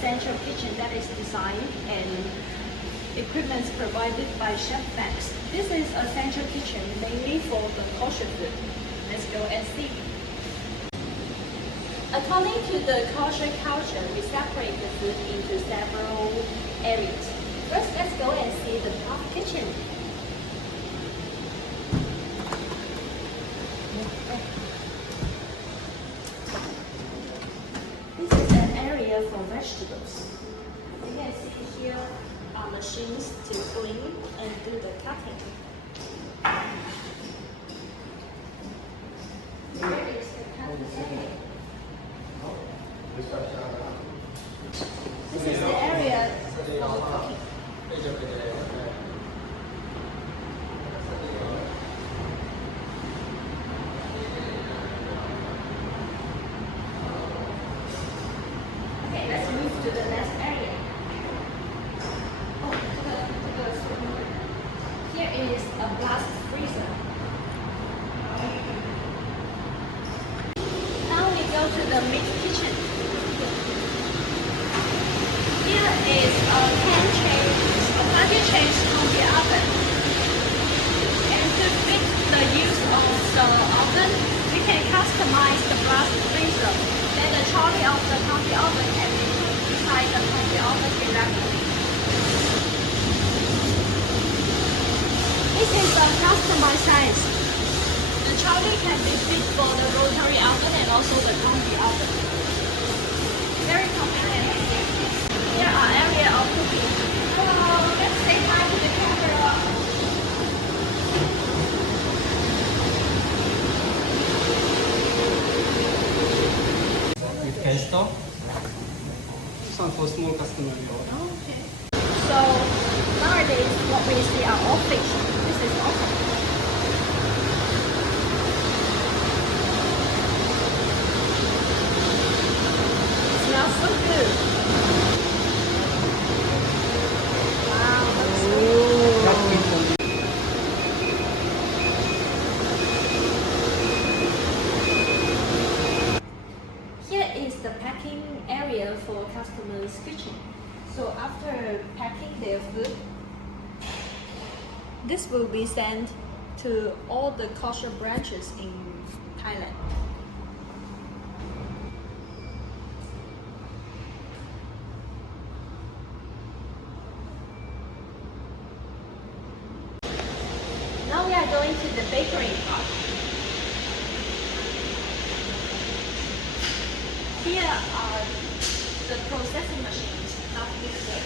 central kitchen that is designed and equipment provided by Chefmax. This is a central kitchen mainly for the kosher food. Let's go and see. According to the kosher culture, we separate the food into several areas. First, let's go and see the top kitchen. This is an area for vegetables. You can see here are machines to clean and do the cutting. Here is the cutting area. This is the area for the cooking. Okay, let's move to the next area. Here is a blast freezer. Now we go to the meat kitchen. Here is a bucket change on the oven. And to fit the use of the oven, we can customize the blast freezer. Then the trolley of the coffee oven can be put inside the coffee oven directly. This is a customized size. The trolley can be fit for the rotary oven and also the combi oven. Very convenient. Here are area of cooking. Hello, let's say hi to the camera. With pesto. Some for small customer. Okay. So nowadays what we see are all fish. This is all fish. It smells so good. Wow, looks good. Here is the packing area for customers' kitchen. So after packing their food, this will be sent to all the kosher branches in Thailand. Now we are going to the bakery part. Here are the processing machines, not mixer.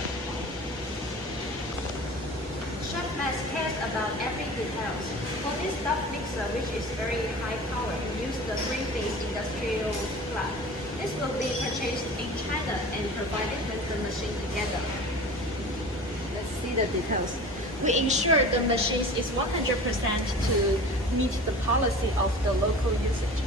Chefmax cares about every detail. For this stuff mixer, which is very high power, we use the 3-phase industrial plug. This will be purchased in China and provided with the machine together. Let's see the details. We ensure the machine is 100% to meet the policy of the local usage.